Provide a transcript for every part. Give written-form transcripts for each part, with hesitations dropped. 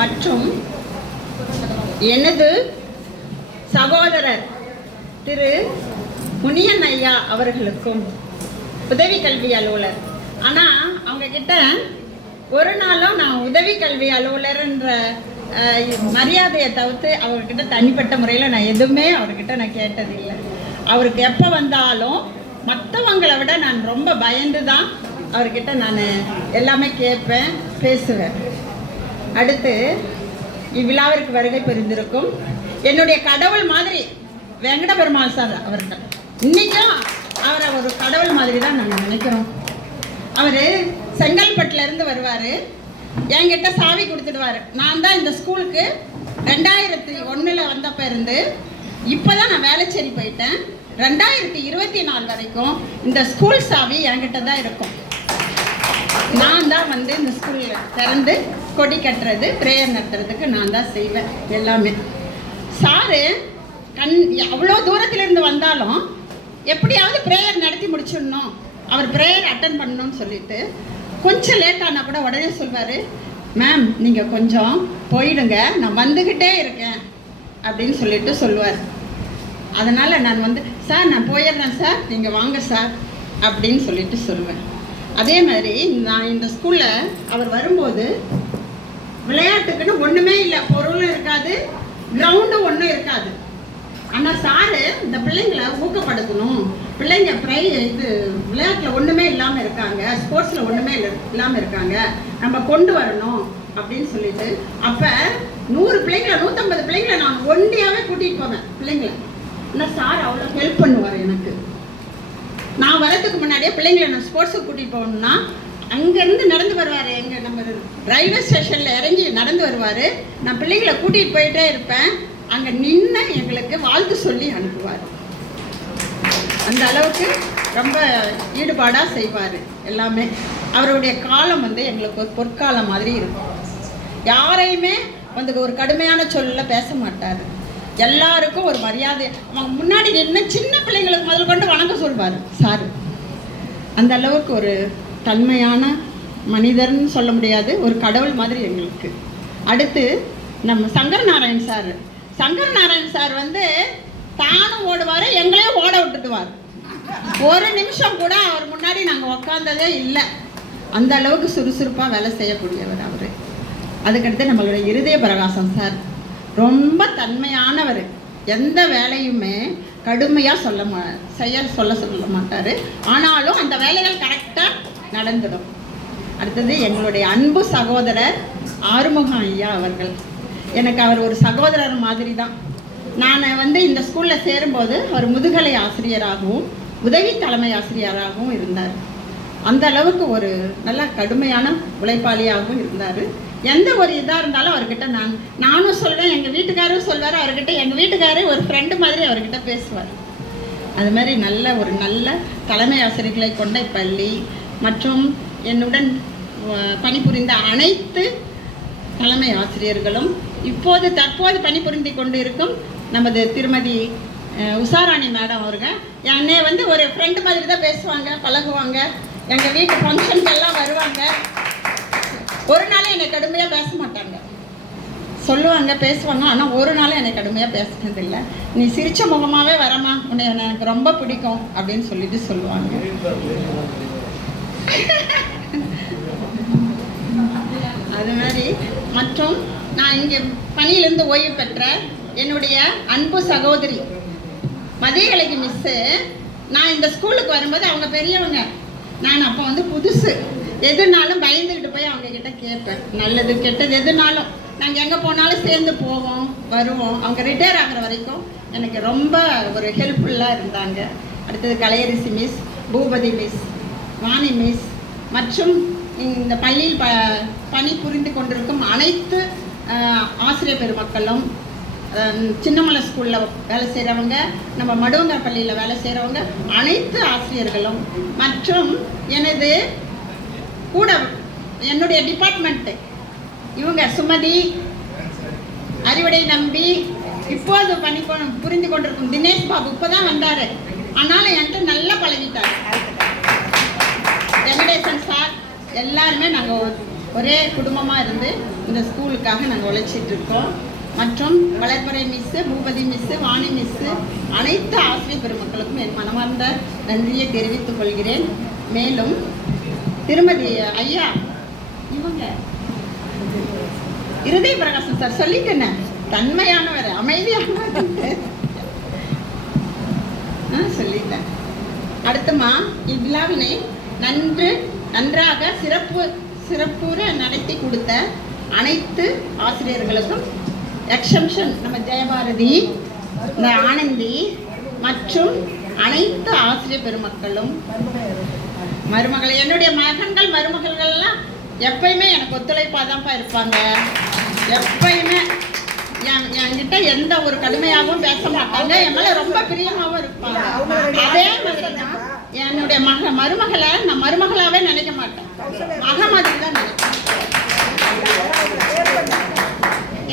மற்றும் எனது சகோதரர் திரு முனியன் ஐயா அவர்களுக்கும் உதவி கல்வி அலுவலர். ஆனால் அவங்க கிட்ட ஒரு நாளும் நான் உதவி கல்வி அலுவலர்ன்ற மரியாதையை தவிர்த்து அவர்கிட்ட தனிப்பட்ட முறையில் நான் எதுவுமே அவர்கிட்ட நான் கேட்டதில்லை. அவருக்கு எப்போ வந்தாலும் மற்றவங்களை விட நான் ரொம்ப பயந்து தான் அவர்கிட்ட நான் எல்லாமே கேட்பேன், பேசுவேன். அடுத்து இவ்விழாவிற்கு வருகை புரிந்திருக்கும் என்னுடைய கடவுள் மாதிரி வெங்கட பெருமாள் சார் அவர்கள். இன்றைக்கும் அவரை ஒரு கடவுள் மாதிரி தான் நாங்கள் நினைக்கிறோம். அவர் செங்கல்பட்டுலேருந்து வருவார், என்கிட்ட சாவி கொடுத்துடுவார். நான் தான் இந்த ஸ்கூலுக்கு 2001 வந்தப்போ இருந்து இப்போ தான் நான் வேலைச்சேரி போயிட்டேன். 2024 வரைக்கும் இந்த ஸ்கூல் சாவி என்கிட்ட தான் இருக்கும். நான் தான் வந்து இந்த ஸ்கூலில் திறந்து கொடி கட்டுறது, ப்ரேயர் நடத்துறதுக்கு நான் தான் செய்வேன் எல்லாமே. சாரு அவ்வளோ தூரத்துலேருந்து வந்தாலும் எப்படியாவது ப்ரேயர் நடத்தி முடிச்சிடணும், அவர் ப்ரேயர் அட்டன் பண்ணணும்னு சொல்லிட்டு கொஞ்சம் லேட் ஆனால் கூட உடனே சொல்வார், மேம் நீங்கள் கொஞ்சம் போயிடுங்க, நான் வந்துக்கிட்டே இருக்கேன் அப்படின்னு சொல்லிட்டு சொல்லுவார். அதனால் நான் வந்து சார் நான் போயிடுறேன் சார், நீங்கள் வாங்க சார் அப்படின்னு சொல்லிட்டு சொல்லுவேன். அதே மாதிரி நான் இந்த ஸ்கூலில் அவர் வரும்போது விளையாட்டுக்குன்னு ஒன்றுமே இல்லை, பொருளும் இருக்காது, கிரவுண்டும் ஒன்றும் இருக்காது. ஆனால் சாரு இந்த பிள்ளைங்களை ஊக்கப்படுத்தணும், பிள்ளைங்க விளையாட்டில் ஒன்றுமே இல்லாமல் இருக்காங்க, ஸ்போர்ட்ஸில் ஒன்றுமே இல்லாமல் இருக்காங்க, நம்ம கொண்டு வரணும் அப்படின்னு சொல்லிட்டு அப்போ 100 பிள்ளைங்களை 150 பிள்ளைங்களை நான் ஒண்டியாகவே கூட்டிகிட்டு போவேன் பிள்ளைங்களை. ஆனால் சார் அவ்வளோ ஹெல்ப் பண்ணுவார் எனக்கு. நான் வரதுக்கு முன்னாடியே பிள்ளைங்களை நான் ஸ்போர்ட்ஸுக்கு கூட்டிகிட்டு போகணுன்னா அங்கேருந்து நடந்து வருவார், எங்கள் நம்ம ரயில்வே ஸ்டேஷனில் இறங்கி நடந்து வருவார். நான் பிள்ளைங்களை கூட்டிகிட்டு போயிட்டே இருப்பேன், அங்கே நின்று எங்களுக்கு வாழ்த்து சொல்லி அனுப்புவார். அந்த அளவுக்கு ரொம்ப ஈடுபாடாக செய்வார் எல்லாமே. அவருடைய காலம் வந்து எங்களுக்கு ஒரு பொற்காலம் மாதிரி இருக்கும். யாரையுமே வந்து ஒரு கடுமையான சொல்லில் பேச மாட்டார். எல்லாருக்கும் ஒரு மரியாதை, அவங்க முன்னாடி நின்று சின்ன பிள்ளைங்களுக்கு முதல் கொண்டு வணக்கம் சொல்வார் சார். அந்த அளவுக்கு ஒரு தன்மையான மனிதர்னு சொல்ல முடியாது, ஒரு கடவுள் மாதிரி எங்களுக்கு. அடுத்து நம்ம சங்கர் நாராயண் சார் வந்து தானும் ஓடுவார், எங்களையும் ஓட விட்டுடுவார். ஒரு நிமிஷம் கூட அவர் முன்னாடி நாங்கள் உக்காந்ததே இல்லை. அந்த அளவுக்கு சுறுசுறுப்பாக வேலை செய்யக்கூடியவர் அவர். அதுக்கடுத்து நம்மளுடைய இருதய பிரகாசம் சார் ரொம்ப தன்மையானவர். எந்த வேலையுமே கடுமையாக சொல்ல மாட்டார், ஆனாலும் அந்த வேலைகள் கரெக்டாக நடந்துடும். அடுத்தது எங்களுடைய அன்பு சகோதரர் ஆறுமுகம் ஐயா அவர்கள். எனக்கு அவர் ஒரு சகோதரர் மாதிரி தான். நான் வந்து இந்த ஸ்கூலில் சேரும்போது அவர் முதுகலை ஆசிரியராகவும் உதவி தலைமை ஆசிரியராகவும் இருந்தார். அந்த அளவுக்கு ஒரு நல்ல கடுமையான உழைப்பாளியாகவும் இருந்தார். எந்த ஒரு இதாக இருந்தாலும் அவர்கிட்ட நானும் சொல்வேன், எங்கள் வீட்டுக்காரரும் சொல்வார். அவர்கிட்ட எங்கள் வீட்டுக்காரர் ஒரு ஃப்ரெண்டு மாதிரி அவர்கிட்ட பேசுவார். அது மாதிரி நல்ல தலைமை ஆசிரியர்களை கொண்ட இப்பள்ளி மற்றும் என்னுடன் பணிபுரிந்த அனைத்து தலைமை ஆசிரியர்களும் தற்போது பணிபுரிந்து கொண்டு இருக்கும் நமது திருமதி உஷாராணி மேடம் அவர்கள் என்னை வந்து ஒரு ஃப்ரெண்டு மாதிரி தான் பேசுவாங்க, பழகுவாங்க. எங்கள் வீட்டு ஃபங்க்ஷனுக்கெல்லாம் வருவாங்க. ஒரு நாளும் என்னை கடுமையாக பேச மாட்டாங்க, சொல்லுவாங்க பேசுவாங்க, ஆனால் ஒரு நாளும் என்னை கடுமையாக பேசுனதில்லை. நீ சிரிச்ச முகமாகவே வரமா, உன்னை எனக்கு ரொம்ப பிடிக்கும் அப்படின்னு சொல்லிட்டு சொல்லுவாங்க. அது மாதிரி மற்றும் நான் இங்கே பணியிலிருந்து ஓய்வு பெற்ற என்னுடைய அன்பு சகோதரி மதியகலைக்கு மிஸ்ஸு. நான் இந்த ஸ்கூலுக்கு வரும்போது அவங்க பெரியவங்க, நான் அப்போ வந்து புதுசு. எதுனாலும் பயந்துக்கிட்டு போய் அவங்க கிட்ட கேட்பேன், நல்லது கெட்டது எதுனாலும். நாங்கள் எங்கே போனாலும் சேர்ந்து போவோம் வருவோம். அவங்க ரிட்டையர் ஆகிற வரைக்கும் எனக்கு ரொம்ப ஒரு ஹெல்ப்ஃபுல்லாக இருந்தாங்க. அடுத்தது Kalaiyarasi miss, Boopathi miss, Vani miss மற்றும் இந்த பள்ளியில் பணி புரிந்து கொண்டிருக்கும் அனைத்து ஆசிரியர் பெருமக்களும், சின்னமலை ஸ்கூலில் வேலை செய்கிறவங்க, நம்ம மடுவங்கர் பள்ளியில் வேலை செய்கிறவங்க அனைத்து ஆசிரியர்களும் மற்றும் எனது கூட என்னுடைய டிபார்ட்மெண்ட்டு இவங்க சுமதி, அறிவடை நம்பி, இப்போது புரிந்து கொண்டிருக்கும் தினேஷ் பாபு இப்போ தான் வந்தார், ஆனாலும் என்கிட்ட நல்லா பழகிட்டார். வெங்கடேசன் சார் எல்லாருமே நாங்கள் ஒரே குடும்பமாக இருந்து இந்த ஸ்கூலுக்காக நாங்கள் உழைச்சிட்டு இருக்கோம். மற்றும் வளர்ப்பறை miss, Boopathi miss, Vani miss, அனைத்து ஆசிரியர் பெருமக்களுக்கும் என் மனமார்ந்த நன்றியை தெரிவித்துக் கொள்கிறேன். மேலும் திருமதி ஐயா இவங்க இருதய பிரகாசம் சார் சொல்லிட்டேன், தன்மையானவர், அமைதியானவர் சொல்லிட்டேன். அடுத்தமா இவ்விழாவினை நன்றாக சிறப்புற நடத்தி கொடுத்த அனைத்து ஆசிரியர்களுக்கும் எக்ஸம்ஷன் நம்ம ஜெயபாரதி, இந்த ஆனந்தி மற்றும் அனைத்து ஆசிரியர் பெருமக்களும் மருமகள், என்னுடைய மகன்கள் மருமகள்கள்லாம் எப்பயுமே எனக்கு ஒத்துழைப்பாக தான்ப்பா இருப்பாங்க. எப்பயுமே என்கிட்ட எந்த ஒரு கடுமையாகவும் பேச மாட்டாங்க, என் மேலே ரொம்ப பிரியமாகவும் இருப்பாங்க. அதே மாதிரி தான் என்னுடைய மருமகளை நான் மருமகளாகவே நினைக்க மாட்டேன், மக மாதிரி தான் நினைப்பேன்.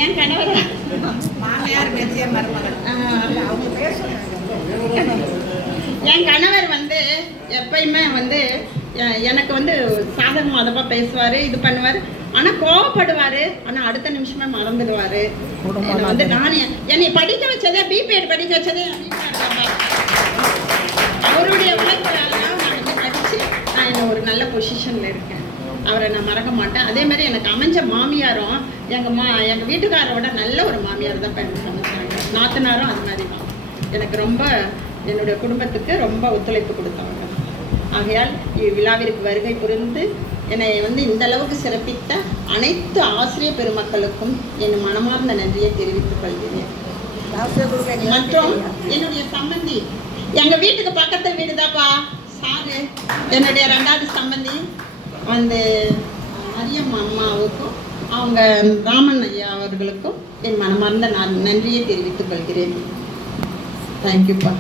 என் கணவர் என் கணவர் வந்து எப்பயுமே வந்து எனக்கு வந்து சாதகமாக அதப்பா பேசுவார், இது பண்ணுவார். ஆனால் கோவப்படுவார், ஆனால் அடுத்த நிமிஷமே மறந்துடுவார். வந்து நான் என்னை படிக்க வச்சதே, பிபிஎட் படிக்க வச்சதே அவருடைய உழைப்பால் நான் வந்து படித்து நான் என்ன ஒரு நல்ல பொசிஷனில் இருக்கேன். அவரை நான் மறக்க மாட்டேன். அதே மாதிரி எனக்கு அமைஞ்ச மாமியாரும் எங்கள் வீட்டுக்காரோட நல்ல ஒரு மாமியார் தான் எனக்கு அமைச்சாங்க. நாத்தனாரும் அது மாதிரி தான் எனக்கு ரொம்ப என்னுடைய குடும்பத்துக்கு ரொம்ப ஒத்துழைப்பு கொடுத்தாங்க. ஆகையால் இவ்விழாவிற்கு வருகை புரிந்து என்னை வந்து இந்த அளவுக்கு சிறப்பித்த அனைத்து ஆசிரியர் பெருமக்களுக்கும் என் மனமார்ந்த நன்றியை தெரிவித்துக் கொள்கிறேன். மற்றும் என்னுடைய சம்பந்தி, எங்கள் வீட்டுக்கு பக்கத்து வீடு தான்ப்பா சாரு, என்னுடைய 2வது சம்பந்தி வந்து மரியம் அம்மாவுக்கும் அவங்க ராமன் ஐயா அவர்களுக்கும் என் மனமார்ந்த நன்றியை தெரிவித்துக் கொள்கிறேன். தேங்க்யூப்பா.